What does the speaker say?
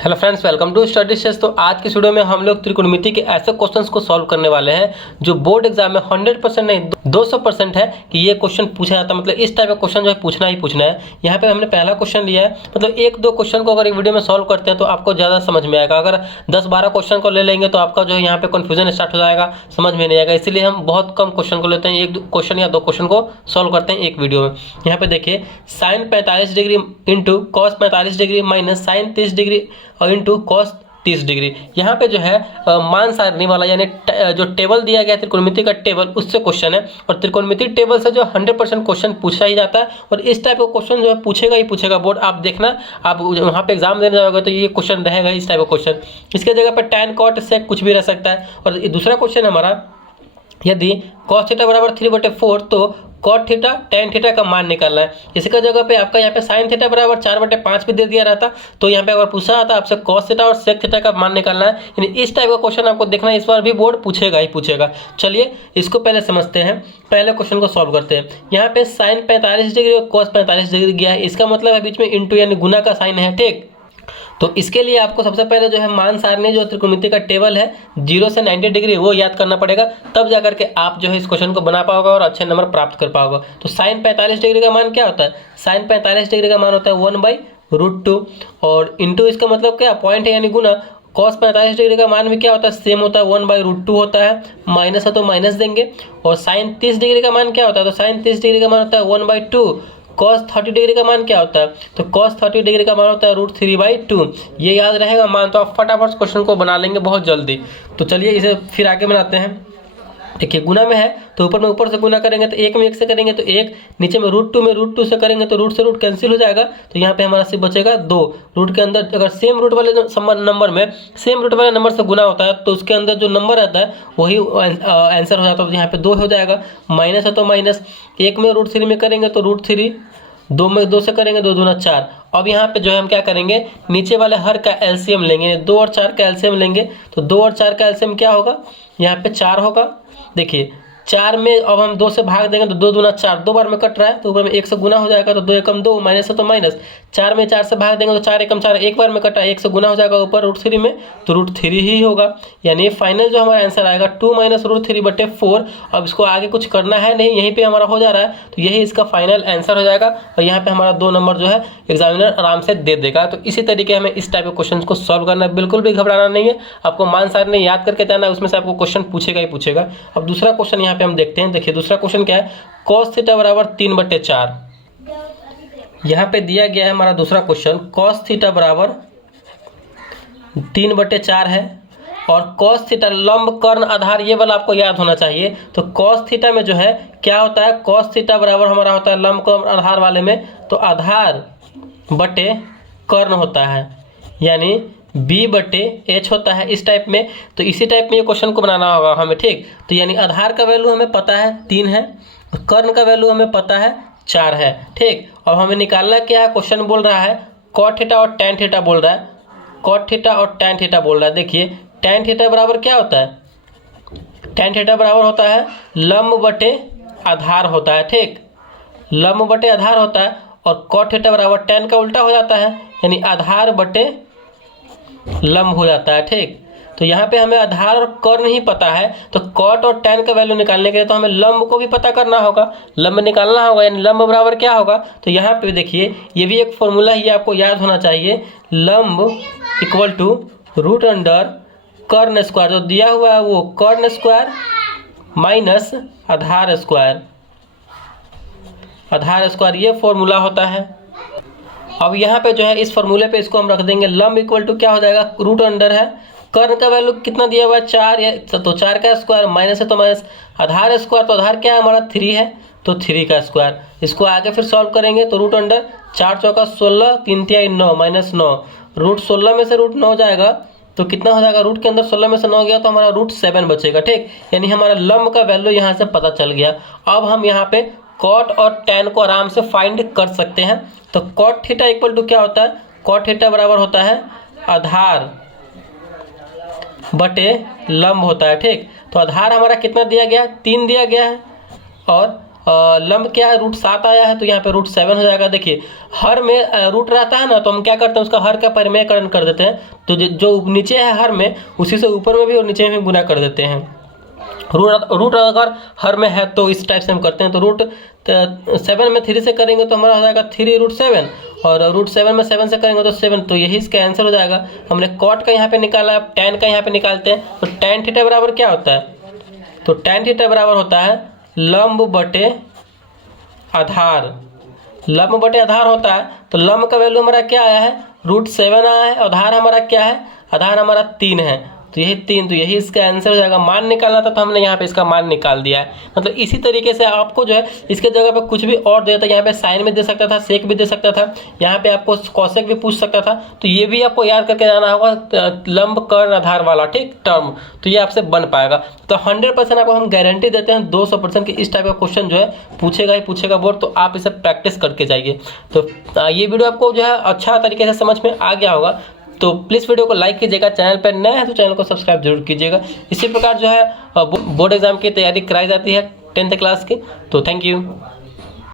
Hello friends, welcome to study सेस। तो आज की वीडियो में हम लोग त्रिकोणमिति के ऐसे क्वेश्चंस को सॉल्व करने वाले हैं जो बोर्ड एग्जाम में 100% नहीं 200% है कि ये क्वेश्चन पूछा जाता है। मतलब इस टाइप का क्वेश्चन जो है पूछना ही पूछना है। यहाँ पे हमने पहला क्वेश्चन लिया है, मतलब एक दो क्वेश्चन को अगर एक वीडियो में सॉल्व करते हैं तो आपको ज़्यादा समझ में आएगा। अगर 10-12 क्वेश्चन को ले लेंगे तो आपका जो है यहाँ पे कन्फ्यूजन स्टार्ट हो जाएगा, समझ में नहीं आएगा। इसीलिए हम बहुत कम क्वेश्चन को लेते हैं, एक क्वेश्चन या दो क्वेश्चन को सॉल्व करते हैं एक वीडियो में। यहाँ पे देखिए, sine 45 degree into cos 45 degree minus sine 30 degree और इंटू कॉस 30 डिग्री। यहाँ पे जो है मान सारणी वाला यानी जो टेबल दिया गया है त्रिकोणमिति का टेबल, उससे क्वेश्चन है। और त्रिकोणमिति टेबल से जो 100% क्वेश्चन पूछा ही जाता है और इस टाइप का क्वेश्चन जो है पूछेगा ही पूछेगा बोर्ड। आप देखना, आप वहाँ पे एग्जाम देने जाओगे तो ये क्वेश्चन रहेगा इस टाइप का क्वेश्चन। इसके जगह पर tan cot sec कुछ भी रह सकता है। और दूसरा क्वेश्चन हमारा, यदि cos थीटा बराबर 3/4 तो cot थीटा tan थीटा का मान निकालना है। इसका जगह पे आपका यहाँ पे sin थीटा बराबर 4/5 भी दे दिया रहता तो यहाँ पे अगर पूछा आता आपसे cos थीटा और sec थीटा का मान निकालना है। यानी इस टाइप का क्वेश्चन आपको देखना है, इस बार भी बोर्ड पूछेगा ही पूछेगा। चलिए इसको पहले समझते हैं, पहले क्वेश्चन को सॉल्व करते हैं। यहाँ पे sin 45 डिग्री और cos 45 डिग्री गया है, इसका मतलब है बीच में इंटू यानी गुना का साइन है, ठीक। तो इसके लिए आपको सबसे पहले जो है मान सारणी जो त्रिकोणमिति का टेबल है 0 से 90 डिग्री वो याद करना पड़ेगा, तब जाकर के आप जो है इस क्वेश्चन को बना पाओगे और अच्छे नंबर प्राप्त कर पाओगे। तो साइन 45 डिग्री का मान क्या होता है? साइन 45 डिग्री का मान होता है 1/√2 और इंटू इसका मतलब क्या, पॉइंट है यानी गुना। कॉस 45 डिग्री का मान भी क्या होता है? सेम होता है, 1/√2 होता है। माइनस है तो माइनस देंगे। और साइन 30 डिग्री का मान क्या होता है? तो साइन 30 डिग्री का मान होता है 1/2। cos 30 डिग्री का मान क्या होता है? तो cos 30 डिग्री का मान होता है √3/2। ये याद रहेगा मान, तो आप फटाफट क्वेश्चन को बना लेंगे बहुत जल्दी। तो चलिए इसे फिर आगे बनाते हैं। देखिए, गुना में है तो ऊपर में ऊपर से गुना करेंगे तो एक में एक से करेंगे तो एक, नीचे में √2 में √2 से करेंगे तो रूट से रूट कैंसिल हो जाएगा। तो यहाँ पे हमारा सिर्फ बचेगा 2। रूट के अंदर अगर सेम रूट वाले नंबर में सेम रूट वाले नंबर से गुना होता है तो उसके अंदर जो नंबर रहता है वही आंसर हो जाता है। तो यहाँ पे 2 हो जाएगा। माइनस है तो माइनस, एक में √3 में करेंगे तो √3, 2 में 2 से करेंगे 2 दूना 4। अब यहाँ पे जो है हम क्या करेंगे, नीचे वाले हर का एलसीएम लेंगे, 2 और 4 का एलसीएम लेंगे। तो 2 और 4 का एलसीएम क्या होगा? यहाँ पे 4 होगा। देखिए 4 में अब हम 2 से भाग देंगे तो 2 दूना 4, 2 बार में कट रहा है तो ऊपर में 1 से गुना हो जाएगा तो 2 एकम 2, माइनस है तो माइनस। 4 में 4 से भाग देंगे तो 4 एकम 4, एक बार में कटा, 1 से गुना हो जाएगा ऊपर √3 में तो √3 ही होगा। यानी फाइनल जो हमारा आंसर आएगा 2 - √3/4। अब इसको आगे कुछ करना है नहीं, यहीं पे हमारा हो जा रहा है तो यही इसका फाइनल आंसर हो जाएगा। और यहाँ पे हमारा 2 नंबर जो है एग्जामिनर आराम से दे देगा। तो इसी तरीके हमें इस टाइप के क्वेश्चन को सॉल्व करना है, बिल्कुल भी घबराना नहीं है। आपको मान सारणी याद करके जाना है, उसमें से आपको क्वेश्चन पूछेगा ही पूछेगा। अब दूसरा क्वेश्चन यहाँ पे हम देखते हैं। देखिए दूसरा क्वेश्चन क्या है, cos थीटा बराबर 3/4। यहाँ पे दिया गया है हमारा दूसरा क्वेश्चन, cos थीटा बराबर 3/4 है और cos थीटा लंब कर्ण आधार, ये वाला आपको याद होना चाहिए। तो cos थीटा में जो है क्या होता है, cos थीटा बराबर हमारा होता है लंब कर्ण आधार वाले में तो आधार बटे कर्ण होता है, यानी B/H होता है इस टाइप में। तो इसी टाइप में ये क्वेश्चन को बनाना होगा हमें, ठीक। तो यानी आधार का वैल्यू हमें पता है 3 है, कर्ण का वैल्यू हमें पता है 4 है, ठीक। और हमें निकालना क्या है, क्वेश्चन बोल रहा है cot थीटा और tan थीटा बोल रहा है, cot थीटा और tan थीटा बोल रहा है। देखिए tan थीटा बराबर क्या होता है? tan थीटा बराबर होता है लंब बटे आधार होता है, ठीक। लंब बटे आधार होता है और cot थीटा बराबर tan का उल्टा हो जाता है, यानी आधार बटे लंब हो जाता है, ठीक। तो यहाँ पे हमें आधार और कर्ण ही पता है तो cot और tan का वैल्यू निकालने के लिए तो हमें लंब को भी पता करना होगा, लंब निकालना होगा। यानी लंब बराबर क्या होगा, तो यहाँ पे देखिए ये भी एक फॉर्मूला ही आपको याद होना चाहिए, लंब इक्वल टू √अंडर कर्ण स्क्वायर। जो दिया हुआ है वो कर्ण स्क्वायर माइनस आधार स्क्वायर, आधार स्क्वायर ये फॉर्मूला होता है। अब यहाँ पे जो है इस फॉर्मूले पे इसको हम रख देंगे, लंब इक्वल टू क्या हो जाएगा, √अंडर है, कर्ण का वैल्यू कितना दिया हुआ है 4, तो 4 का स्क्वायर, माइनस है तो माइनस, आधार स्क्वायर तो आधार क्या है हमारा 3 है तो 3 का स्क्वायर। इसको आगे फिर सॉल्व करेंगे तो √अंडर 4 चौका 16, 3 तिहाई 9 माइनस 9, √16 में से √9 जाएगा तो कितना हो जाएगा, रूट के अंदर 16 में से 9 गया तो हमारा √7 बचेगा, ठीक। यानी हमारा लंब का वैल्यू यहाँ से पता चल गया। अब हम यहाँ पे cot और tan को आराम से फाइंड कर सकते हैं। तो cot थीटा इक्वल टू क्या होता है, cot थीटा बराबर होता है आधार बटे लंब होता है, ठीक। तो आधार हमारा कितना दिया गया, 3 दिया गया है लंब क्या है, √7 आया है तो यहाँ पे √7 हो जाएगा। देखिए हर में रूट रहता है ना, तो हम क्या करते हैं उसका हर का परिमेयकरण कर देते हैं, तो जो नीचे है हर में उसी से ऊपर में भी और नीचे में भी गुना कर देते हैं। रूट अगर हर में है तो इस टाइप से हम करते हैं, तो √7 में 3 से करेंगे तो हमारा हो जाएगा 3√7, और √7 में 7 से करेंगे तो 7, तो यही इसका आंसर हो जाएगा। हमने कॉट का यहाँ पे निकाला, अब टैन का यहाँ पे निकालते हैं। तो टैन थीटा बराबर क्या होता है, तो टैन थीटा बराबर होता है लंब बटे आधार, लंब बटे आधार होता है। तो लंब का वैल्यू हमारा क्या आया है, √7 आया है, आधार हमारा क्या है, आधार हमारा 3 है, तो यही 3, तो यही इसका आंसर हो जाएगा। मान निकालना था तो हमने यहाँ पे इसका मान निकाल दिया है। मतलब इसी तरीके से आपको जो है इसके जगह पे कुछ भी और देता है, यहाँ पे साइन भी दे सकता था, सेक भी दे सकता था, यहाँ पे आपको कॉसेक भी पूछ सकता था, तो ये भी आपको याद करके जाना होगा लंब कर्ण आधार वाला, ठीक टर्म, तो ये आपसे बन पाएगा। तो 100% आपको हम गारंटी देते हैं 200% की इस टाइप का क्वेश्चन जो है पूछेगा ही पूछेगा बोर्ड, तो आप इसे प्रैक्टिस करके जाइए। तो ये वीडियो आपको जो है अच्छा तरीके से समझ में आ गया होगा, तो प्लीज़ वीडियो को लाइक कीजिएगा, चैनल पर नए हैं तो चैनल को सब्सक्राइब जरूर कीजिएगा। इसी प्रकार जो है बोर्ड एग्जाम की तैयारी कराई जाती है 10th क्लास की। तो थैंक यू।